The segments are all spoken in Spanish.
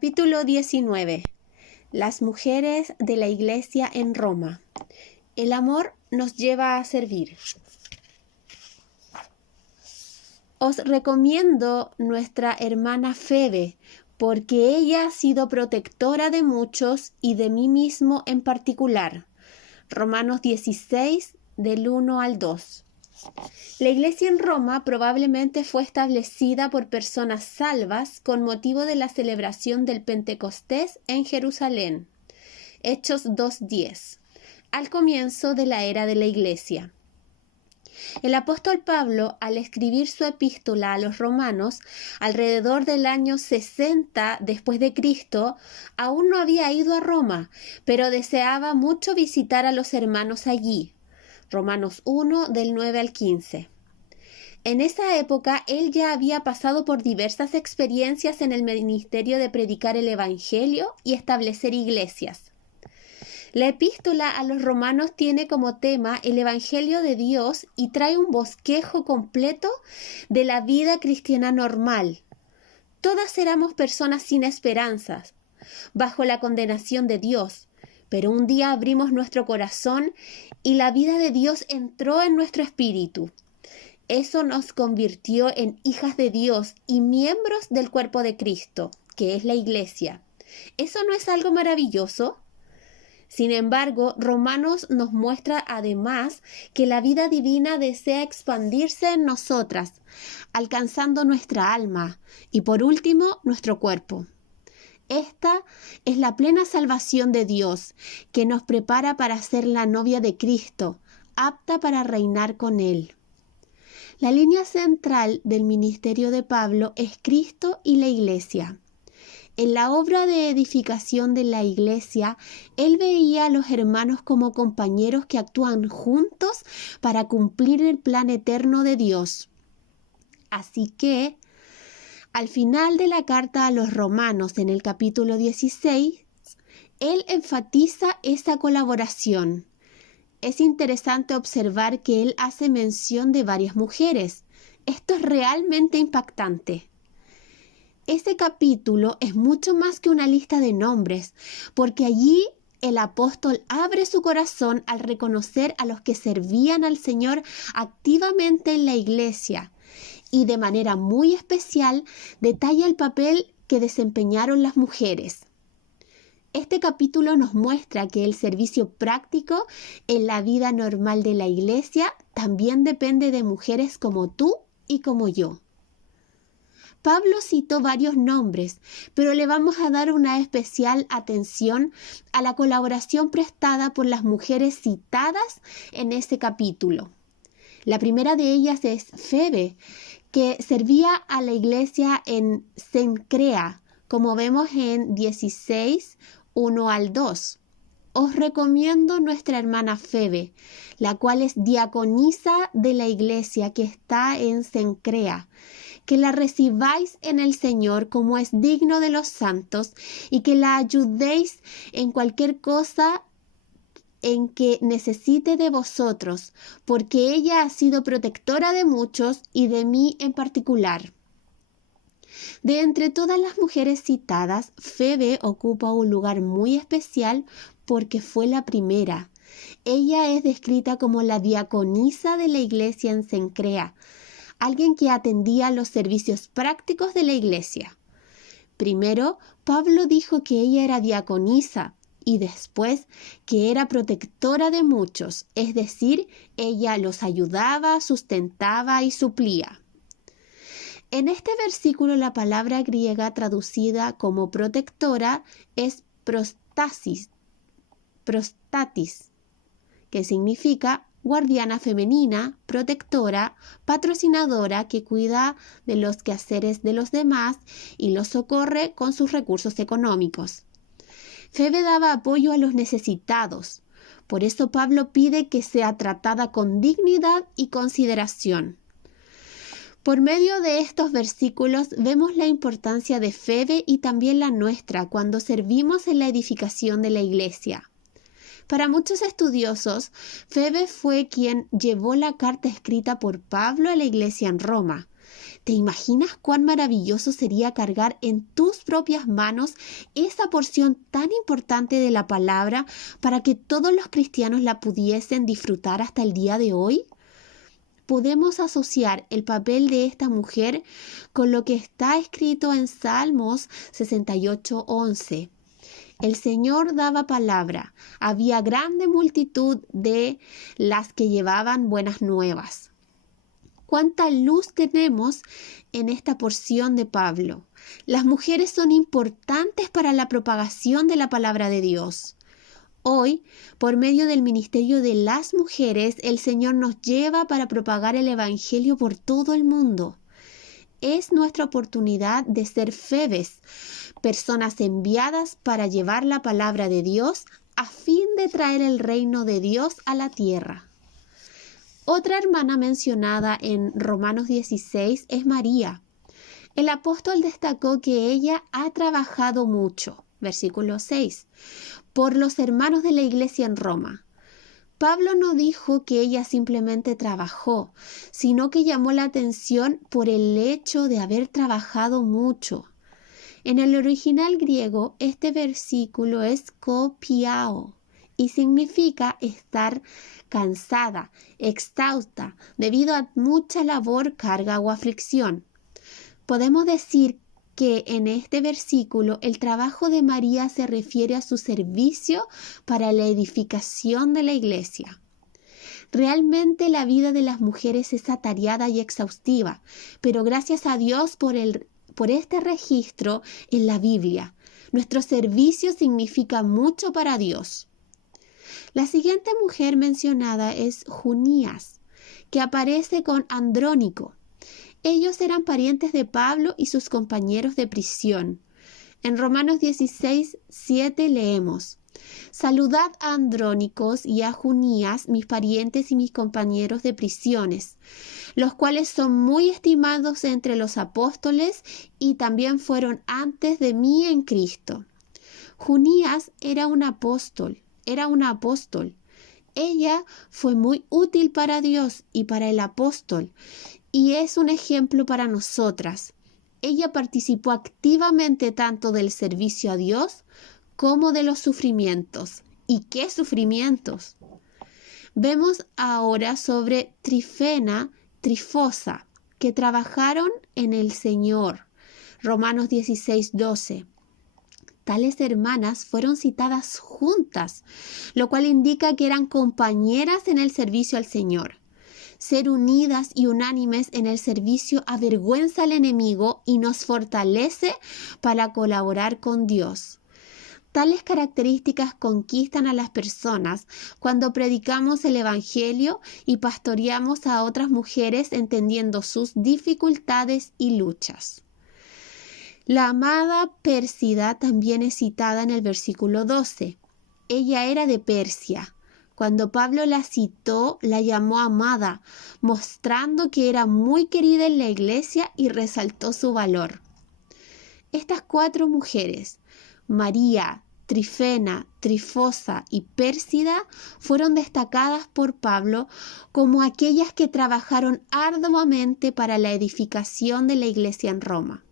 Capítulo 19. Las mujeres de la Iglesia en Roma. El amor nos lleva a servir. Os recomiendo nuestra hermana Febe, porque ella ha sido protectora de muchos y de mí mismo en particular. Romanos 16, del 1 al 2. La iglesia en Roma probablemente fue establecida por personas salvas con motivo de la celebración del Pentecostés en Jerusalén. Hechos 2:10, al comienzo de la era de la iglesia. El apóstol Pablo, al escribir su epístola a los romanos, alrededor del año 60 después de Cristo, aún no había ido a Roma, pero deseaba mucho visitar a los hermanos allí. Romanos 1, del 9 al 15. En esa época, él ya había pasado por diversas experiencias en el ministerio de predicar el Evangelio y establecer iglesias. La epístola a los romanos tiene como tema el Evangelio de Dios y trae un bosquejo completo de la vida cristiana normal. Todas éramos personas sin esperanzas, bajo la condenación de Dios. Pero un día abrimos nuestro corazón y la vida de Dios entró en nuestro espíritu. Eso nos convirtió en hijas de Dios y miembros del cuerpo de Cristo, que es la iglesia. ¿Eso no es algo maravilloso? Sin embargo, Romanos nos muestra además que la vida divina desea expandirse en nosotras, alcanzando nuestra alma y, por último, nuestro cuerpo. Esta es la plena salvación de Dios, que nos prepara para ser la novia de Cristo, apta para reinar con Él. La línea central del ministerio de Pablo es Cristo y la Iglesia. En la obra de edificación de la Iglesia, él veía a los hermanos como compañeros que actúan juntos para cumplir el plan eterno de Dios. Así que, al final de la carta a los romanos, en el capítulo 16, él enfatiza esa colaboración. Es interesante observar que él hace mención de varias mujeres. Esto es realmente impactante. Ese capítulo es mucho más que una lista de nombres, porque allí el apóstol abre su corazón al reconocer a los que servían al Señor activamente en la iglesia. Y de manera muy especial detalla el papel que desempeñaron las mujeres. Este capítulo nos muestra que el servicio práctico en la vida normal de la iglesia también depende de mujeres como tú y como yo. Pablo citó varios nombres, pero le vamos a dar una especial atención a la colaboración prestada por las mujeres citadas en ese capítulo. La primera de ellas es Febe, que servía a la iglesia en Cencrea, como vemos en 16, 1 al 2. Os recomiendo nuestra hermana Febe, la cual es diaconisa de la iglesia que está en Cencrea, que la recibáis en el Señor como es digno de los santos y que la ayudéis en cualquier cosa en que necesite de vosotros, porque ella ha sido protectora de muchos y de mí en particular. De entre todas las mujeres citadas, Febe ocupa un lugar muy especial porque fue la primera. Ella es descrita como la diaconisa de la iglesia en Cencrea, alguien que atendía los servicios prácticos de la iglesia. Primero, Pablo dijo que ella era diaconisa, y después que era protectora de muchos, es decir, ella los ayudaba, sustentaba y suplía. En este versículo la palabra griega traducida como protectora es prostatis, que significa guardiana femenina, protectora, patrocinadora que cuida de los quehaceres de los demás y los socorre con sus recursos económicos. Febe daba apoyo a los necesitados. Por eso Pablo pide que sea tratada con dignidad y consideración. Por medio de estos versículos vemos la importancia de Febe y también la nuestra cuando servimos en la edificación de la iglesia. Para muchos estudiosos, Febe fue quien llevó la carta escrita por Pablo a la iglesia en Roma. ¿Te imaginas cuán maravilloso sería cargar en tus propias manos esa porción tan importante de la palabra para que todos los cristianos la pudiesen disfrutar hasta el día de hoy? Podemos asociar el papel de esta mujer con lo que está escrito en Salmos 68:11. El Señor daba palabra, había grande multitud de las que llevaban buenas nuevas. ¿Cuánta luz tenemos en esta porción de Pablo? Las mujeres son importantes para la propagación de la palabra de Dios. Hoy, por medio del ministerio de las mujeres, el Señor nos lleva para propagar el Evangelio por todo el mundo. Es nuestra oportunidad de ser Febes, personas enviadas para llevar la palabra de Dios a fin de traer el reino de Dios a la tierra. Otra hermana mencionada en Romanos 16 es María. El apóstol destacó que ella ha trabajado mucho, versículo 6, por los hermanos de la iglesia en Roma. Pablo no dijo que ella simplemente trabajó, sino que llamó la atención por el hecho de haber trabajado mucho. En el original griego, este versículo es kopiao y significa estar cansada, exhausta, debido a mucha labor, carga o aflicción. Podemos decir que en este versículo el trabajo de María se refiere a su servicio para la edificación de la iglesia. Realmente la vida de las mujeres es atareada y exhaustiva, pero gracias a Dios por este registro en la Biblia. Nuestro servicio significa mucho para Dios. La siguiente mujer mencionada es Junías, que aparece con Andrónico. Ellos eran parientes de Pablo y sus compañeros de prisión. En Romanos 16:7 leemos: Saludad a Andrónicos y a Junías, mis parientes y mis compañeros de prisiones, los cuales son muy estimados entre los apóstoles y también fueron antes de mí en Cristo. Junías era un apóstol. Ella fue muy útil para Dios y para el apóstol, y es un ejemplo para nosotras. Ella participó activamente tanto del servicio a Dios como de los sufrimientos. ¿Y qué sufrimientos? Vemos ahora sobre Trifena, Trifosa, que trabajaron en el Señor. Romanos 16:12. Tales hermanas fueron citadas juntas, lo cual indica que eran compañeras en el servicio al Señor. Ser unidas y unánimes en el servicio avergüenza al enemigo y nos fortalece para colaborar con Dios. Tales características conquistan a las personas cuando predicamos el Evangelio y pastoreamos a otras mujeres entendiendo sus dificultades y luchas. La amada Pérsida también es citada en el versículo 12. Ella era de Persia. Cuando Pablo la citó, la llamó amada, mostrando que era muy querida en la iglesia y resaltó su valor. Estas 4 mujeres, María, Trifena, Trifosa y Pérsida, fueron destacadas por Pablo como aquellas que trabajaron arduamente para la edificación de la iglesia en Roma.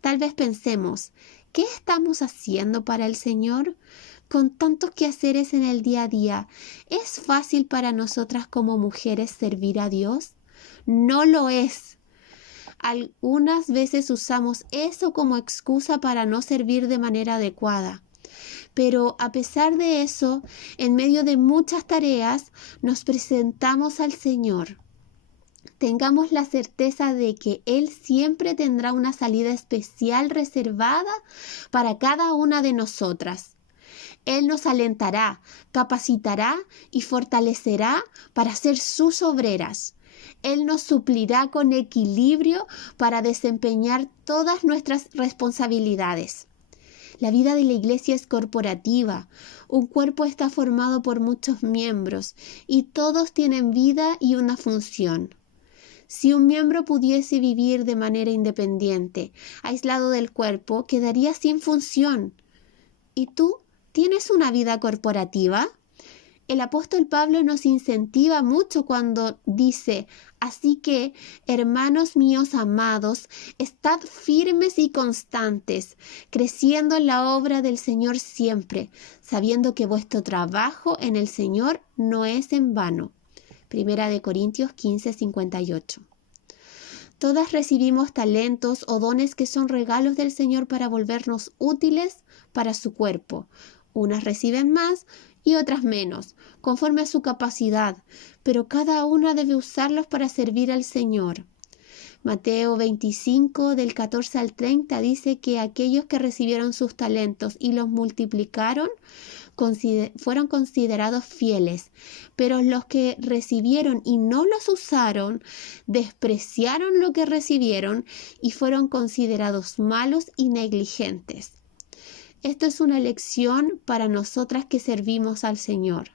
Tal vez pensemos, ¿qué estamos haciendo para el Señor? Con tantos quehaceres en el día a día, ¿es fácil para nosotras como mujeres servir a Dios? No lo es. Algunas veces usamos eso como excusa para no servir de manera adecuada. Pero a pesar de eso, en medio de muchas tareas, nos presentamos al Señor. Tengamos la certeza de que Él siempre tendrá una salida especial reservada para cada una de nosotras. Él nos alentará, capacitará y fortalecerá para ser sus obreras. Él nos suplirá con equilibrio para desempeñar todas nuestras responsabilidades. La vida de la iglesia es corporativa. Un cuerpo está formado por muchos miembros y todos tienen vida y una función. Si un miembro pudiese vivir de manera independiente, aislado del cuerpo, quedaría sin función. ¿Y tú tienes una vida corporativa? El apóstol Pablo nos incentiva mucho cuando dice: así que, hermanos míos amados, estad firmes y constantes, creciendo en la obra del Señor siempre, sabiendo que vuestro trabajo en el Señor no es en vano. Primera de Corintios 15:58. Todas recibimos talentos o dones que son regalos del Señor para volvernos útiles para su cuerpo. Unas reciben más y otras menos, conforme a su capacidad, pero cada una debe usarlos para servir al Señor. Mateo 25, del 14 al 30, dice que aquellos que recibieron sus talentos y los multiplicaron fueron considerados fieles, pero los que recibieron y no los usaron, despreciaron lo que recibieron y fueron considerados malos y negligentes. Esto es una lección para nosotras que servimos al Señor.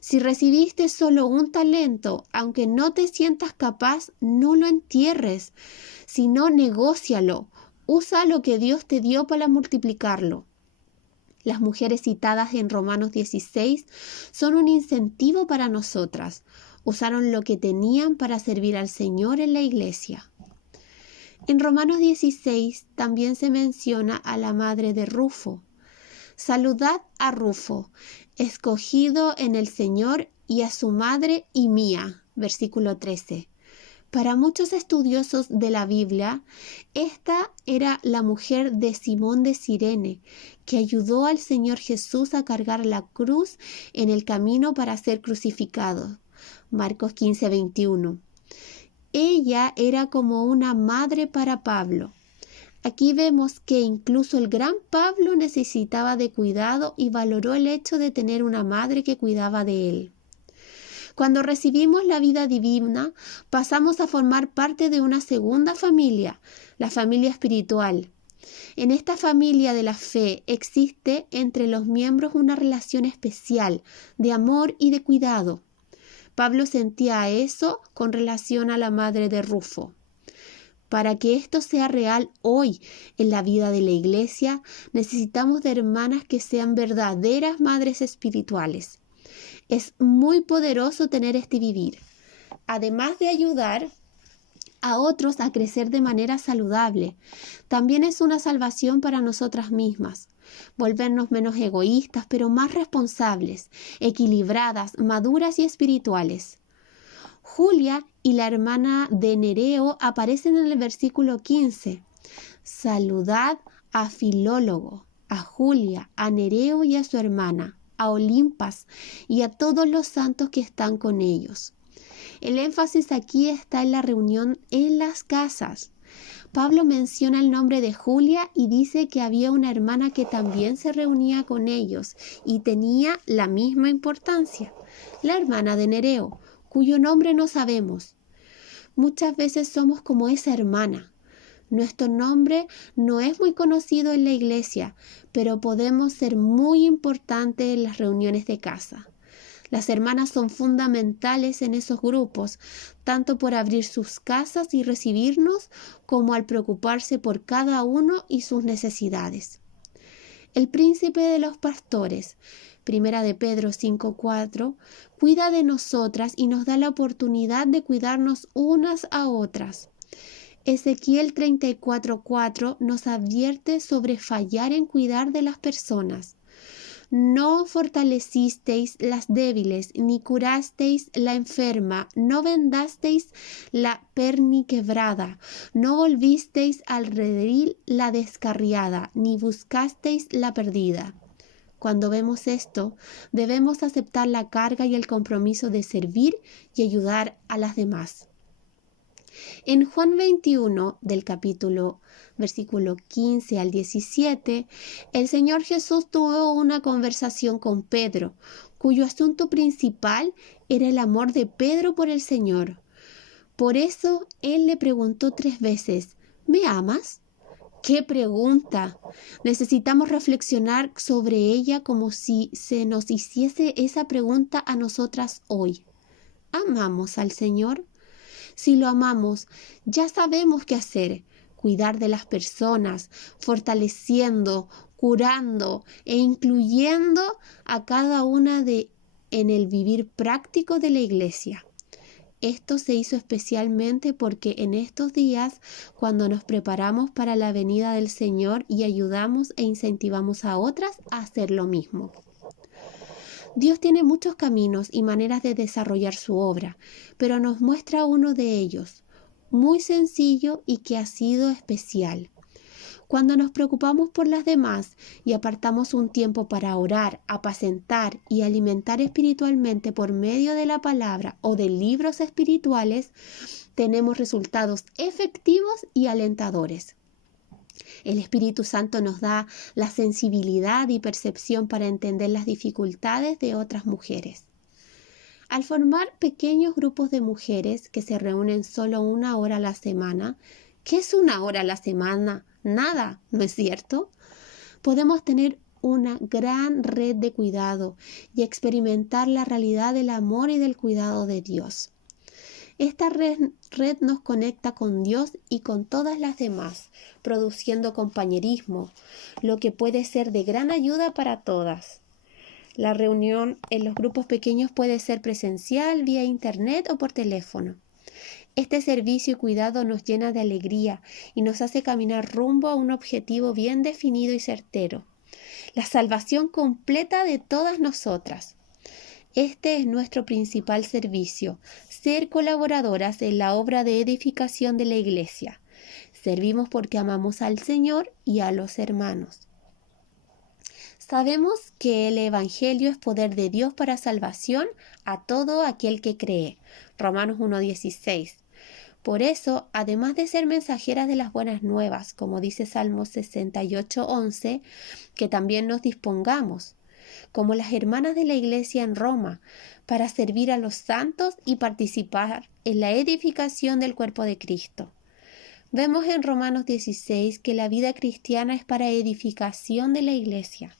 Si recibiste solo un talento, aunque no te sientas capaz, no lo entierres, sino negócialo. Usa lo que Dios te dio para multiplicarlo. Las mujeres citadas en Romanos 16 son un incentivo para nosotras. Usaron lo que tenían para servir al Señor en la iglesia. En Romanos 16 también se menciona a la madre de Rufo. Saludad a Rufo, escogido en el Señor, y a su madre y mía. Versículo 13. Para muchos estudiosos de la Biblia, esta era la mujer de Simón de Cirene, que ayudó al Señor Jesús a cargar la cruz en el camino para ser crucificado. Marcos 15:21. Ella era como una madre para Pablo. Aquí vemos que incluso el gran Pablo necesitaba de cuidado y valoró el hecho de tener una madre que cuidaba de él. Cuando recibimos la vida divina, pasamos a formar parte de una segunda familia, la familia espiritual. En esta familia de la fe existe entre los miembros una relación especial de amor y de cuidado. Pablo sentía eso con relación a la madre de Rufo. Para que esto sea real hoy en la vida de la iglesia, necesitamos de hermanas que sean verdaderas madres espirituales. Es muy poderoso tener este vivir. Además de ayudar a otros a crecer de manera saludable, también es una salvación para nosotras mismas. Volvernos menos egoístas, pero más responsables, equilibradas, maduras y espirituales. Julia y la hermana de Nereo aparecen en el versículo 15. Saludad a Filólogo, a Julia, a Nereo y a su hermana, a Olimpas y a todos los santos que están con ellos. El énfasis aquí está en la reunión en las casas. Pablo menciona el nombre de Julia y dice que había una hermana que también se reunía con ellos y tenía la misma importancia, la hermana de Nereo, cuyo nombre no sabemos. Muchas veces somos como esa hermana. Nuestro nombre no es muy conocido en la iglesia, pero podemos ser muy importantes en las reuniones de casa. Las hermanas son fundamentales en esos grupos, tanto por abrir sus casas y recibirnos, como al preocuparse por cada uno y sus necesidades. El príncipe de los pastores, Primera de Pedro 5:4, cuida de nosotras y nos da la oportunidad de cuidarnos unas a otras. Ezequiel 34:4 nos advierte sobre fallar en cuidar de las personas. No fortalecisteis las débiles, ni curasteis la enferma, no vendasteis la perniquebrada, no volvisteis al redil la descarriada, ni buscasteis la perdida. Cuando vemos esto, debemos aceptar la carga y el compromiso de servir y ayudar a las demás. En Juan 21, del versículo 15 al 17, el Señor Jesús tuvo una conversación con Pedro, cuyo asunto principal era el amor de Pedro por el Señor. Por eso, Él le preguntó 3 veces, ¿me amas? ¡Qué pregunta! Necesitamos reflexionar sobre ella como si se nos hiciese esa pregunta a nosotras hoy. ¿Amamos al Señor? Si lo amamos, ya sabemos qué hacer. Cuidar de las personas, fortaleciendo, curando e incluyendo a cada una de en el vivir práctico de la iglesia. Esto se hizo especialmente porque en estos días, cuando nos preparamos para la venida del Señor y ayudamos e incentivamos a otras a hacer lo mismo. Dios tiene muchos caminos y maneras de desarrollar su obra, pero nos muestra uno de ellos, muy sencillo y que ha sido especial. Cuando nos preocupamos por las demás y apartamos un tiempo para orar, apacentar y alimentar espiritualmente por medio de la palabra o de libros espirituales, tenemos resultados efectivos y alentadores. El Espíritu Santo nos da la sensibilidad y percepción para entender las dificultades de otras mujeres. Al formar pequeños grupos de mujeres que se reúnen solo 1 hora a la semana, ¿qué es 1 hora a la semana? Nada, ¿no es cierto? Podemos tener una gran red de cuidado y experimentar la realidad del amor y del cuidado de Dios. Esta red nos conecta con Dios y con todas las demás, produciendo compañerismo, lo que puede ser de gran ayuda para todas. La reunión en los grupos pequeños puede ser presencial, vía internet o por teléfono. Este servicio y cuidado nos llena de alegría y nos hace caminar rumbo a un objetivo bien definido y certero: la salvación completa de todas nosotras. Este es nuestro principal servicio, ser colaboradoras en la obra de edificación de la Iglesia. Servimos porque amamos al Señor y a los hermanos. Sabemos que el Evangelio es poder de Dios para salvación a todo aquel que cree. Romanos 1:16. Por eso, además de ser mensajeras de las buenas nuevas, como dice Salmo 68:11, que también nos dispongamos, como las hermanas de la Iglesia en Roma, para servir a los santos y participar en la edificación del cuerpo de Cristo. Vemos en Romanos 16 que la vida cristiana es para edificación de la Iglesia.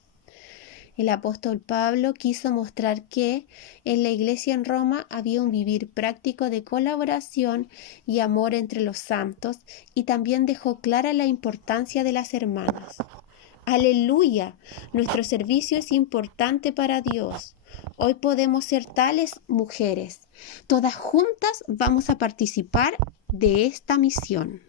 El apóstol Pablo quiso mostrar que en la iglesia en Roma había un vivir práctico de colaboración y amor entre los santos, y también dejó clara la importancia de las hermanas. ¡Aleluya! Nuestro servicio es importante para Dios. Hoy podemos ser tales mujeres. Todas juntas vamos a participar de esta misión.